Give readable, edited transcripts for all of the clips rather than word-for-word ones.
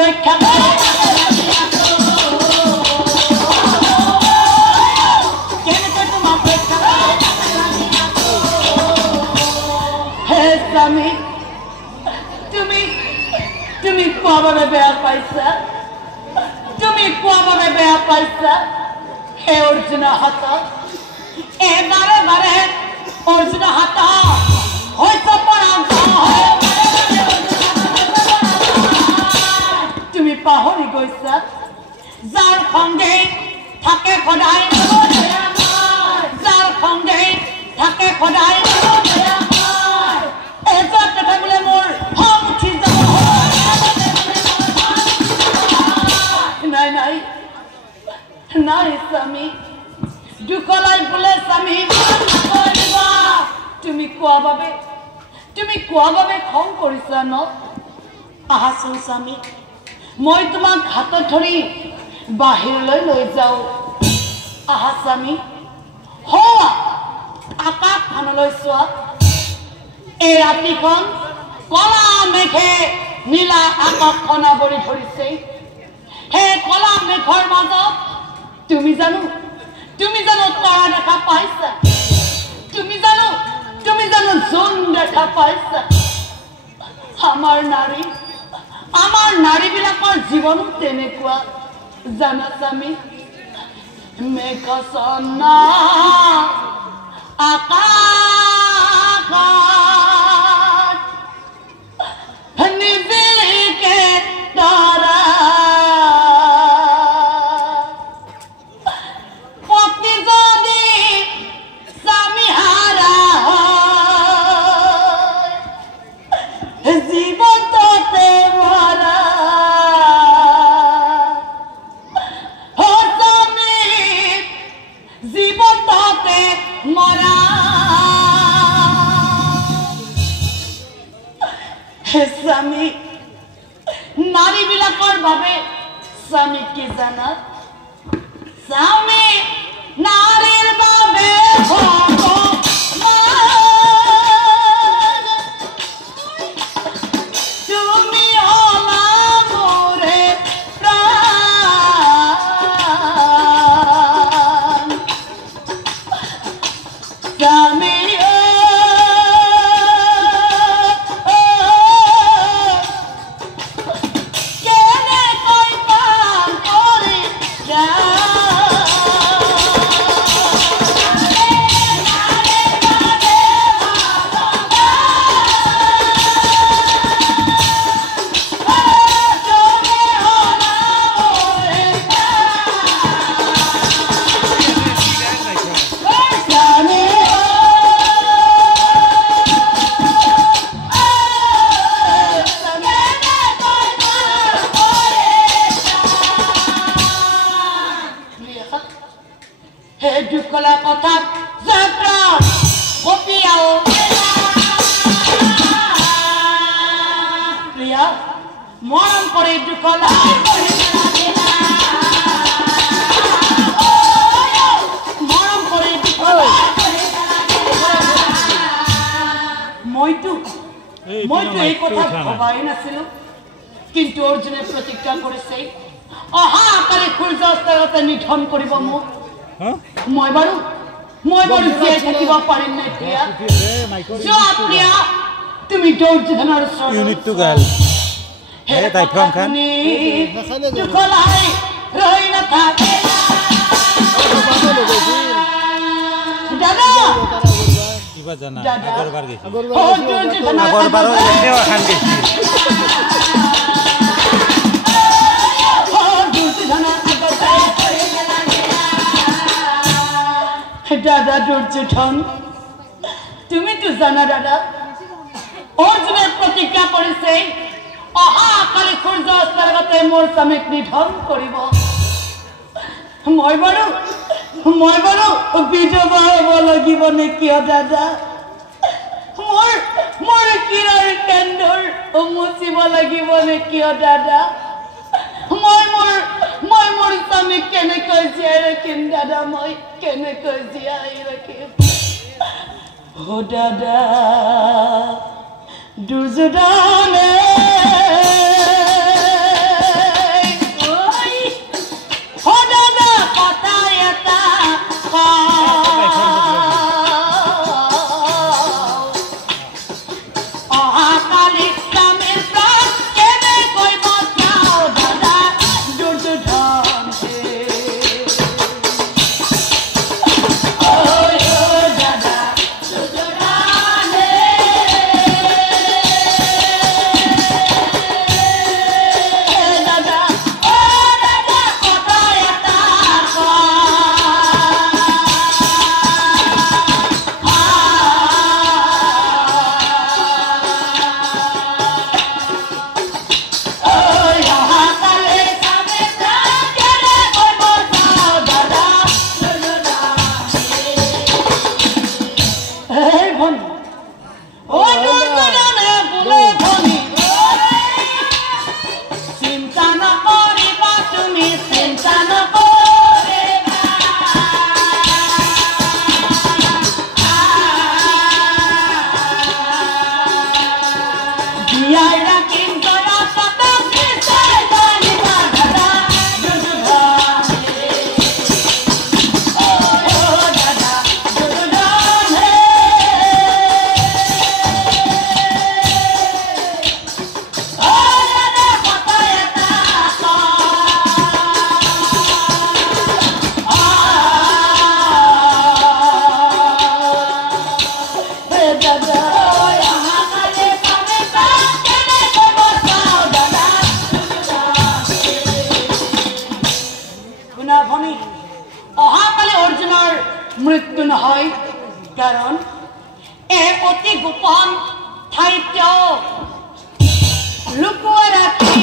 রক্ষা করে কেনে তোমার রক্ষা হে স্বামী তুমি কোয়াভাবে বেয়া পাইছা তুমি কোয়াভাবে বেয়া পাইছা হে অর্জুন হাত এবারে বারে অর্জুন হাত হয়তো তুমি পাহৰি গৈছা যাৰ সঙ্গে থাকে সদায় যাৰ সঙ্গে থাকে সদায় এজত নাথাকিলে মোৰ খং উঠি যাব নাই নাই নাই স্বামী দুখলাই বোলে স্বামী তুমি কোৱা বাবে খং কৰিছা ন আহাচোন স্বামী মই তোমাক হাতত ধৰি বাহিৰলৈ লৈ যাওঁ আহা স্বামী হোৱা আকাশখনলৈ চোৱা এই ৰাতিখন কলা মেঘে নীলা আকাশখন আৱৰি ধৰিছে সেই কলা মেঘৰ মাজত তুমি জানো তৰা দেখা পাইছা তুমি জানো জোন দেখা পাইছা আমাৰ নাৰীবিলাকৰ জীৱন তেনেকুৱা জানা স্বামী মেঘছন্না আকাশত নিবিলিকে তৰা পতি যদি স্বামী হাৰা জীৱনতে মৰা জীৱনতে মৰা হে স্বামী নাৰীবিলাকৰ বাবে স্বামী কি জানা স্বামী নাৰীৰ বাবে তুমি হলা মোৰে প্ৰাণ স্বামী কলা কথা যাত্ৰা কপিয়াও প্ৰিয়া মৰম কৰে দুকলা মৰম কৰে দুকলা মইতো এই কথা ভাবাই নাছিলো কিন্তু অৰ্জুনে প্ৰতিজ্ঞা কৰিছে অহা কালি সূৰ্য অস্তৰ নিধন কৰিব মোক মই বাৰু জীয়াই থাকিব পাৰিম নে প্ৰিয়া যোৱা প্ৰিয়া তুমি দুৰ্যোধনৰ ইউনিটটো গাল হে তাইফ্ৰম খান দুখলাই ৰৈ নাথাকে দাদা কিবা জানা আগৰবাৰ গৈছিল আগৰবাৰ এতিয়াও খান গৈছিল দাদা দুৰ্যোধন তুমি তো জানা দাদা অৰ্জুনে প্ৰতিজ্ঞা কৰিছে অহা কালি সূৰ্য অস্তৰ আগতে মোৰ স্বামীক নিধন কৰিব মই বাৰু বিধৱা হ'ব লাগিব নেকি দাদা মোৰ কিৰৰ কেন্দৰ মুচিব লাগিব নেকি দাদা মই মোৰ স্বামীক কেনেকৈ জীয়াই ৰাখিম দাদা মই কেনেকৈ জীয়াই ৰাখিম ও দাদা দুৰ্যোধনে নকৰিবা তুমি চিন্তা নকৰিবা বিয়াৰ ৰাখিম তৰা পাতা বিচাৰ জানিবা দাদা মৃত্যু নহয় কাৰণ অতি গোপন ঠাইত লুকুৱাই ৰাখি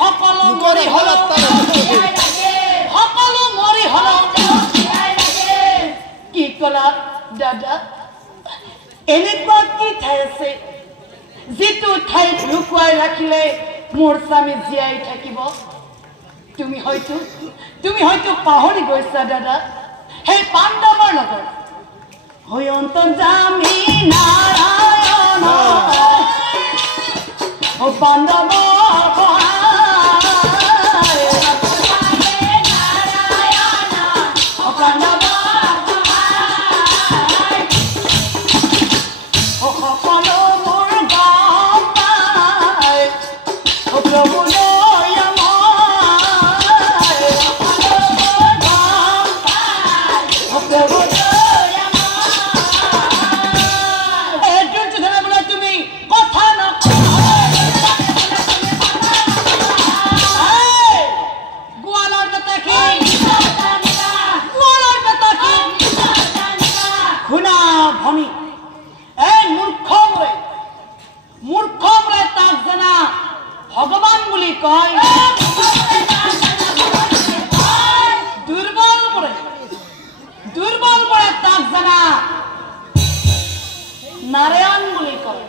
সকলো মৰি হল কি কলা দাদা এনেকুৱা কি ঠাই আছে যিটো ঠাইত লুকুৱাই ৰাখিলে মোৰ স্বামী জীয়াই থাকিব তুমি হয়তো পাহৰি গৈছা দাদা সেই পাণ্ডৱৰ লগত হৈ অন্তৰ্যামী নাৰায়ণ ও পাণ্ডৱ সকলো মোৰ গম পায় ও প্ৰভু ভগৱান বুলি কয় দুৰ্বল বোৰে তাক জানা নাৰায়ণ বুলি কয়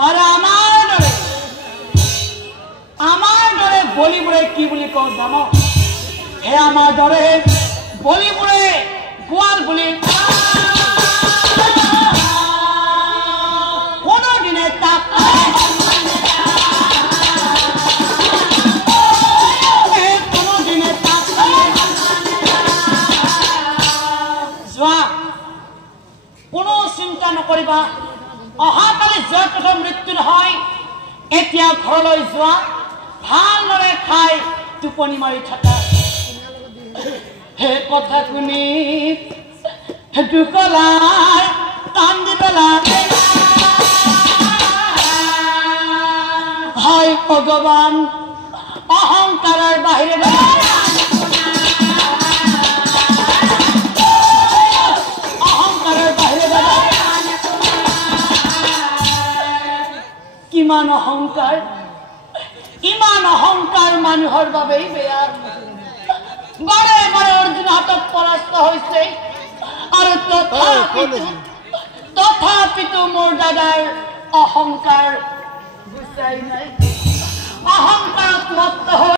আৰু আমাৰ দৰে বলিবোৰে কি বুলি কওঁ জানো হে আমাৰ দৰে বলিবোৰে গোৱাল বুলি কোনো চিন্তা নকৰিবা অহাকালি জয়প্ৰথম মৃত্যু নহয় এতিয়া ঘৰলৈ যোৱা ভালদৰে খাই টোপনি মাৰি থাকা সেই কথা শুনি দুকলাই কান্দি পেলাই হয় ভগৱান অহংকাৰৰ বাহিৰে ইমান অহংকাৰ মানুহৰ বাবেই বেয়া বাৰে বাৰে অৰ্জুন হাতত পৰাস্ত হৈছে আৰু তথাপিতো মোৰ দাদাৰ অহংকাৰ গুচাই নাই অহংকাৰত মত্ত হৈ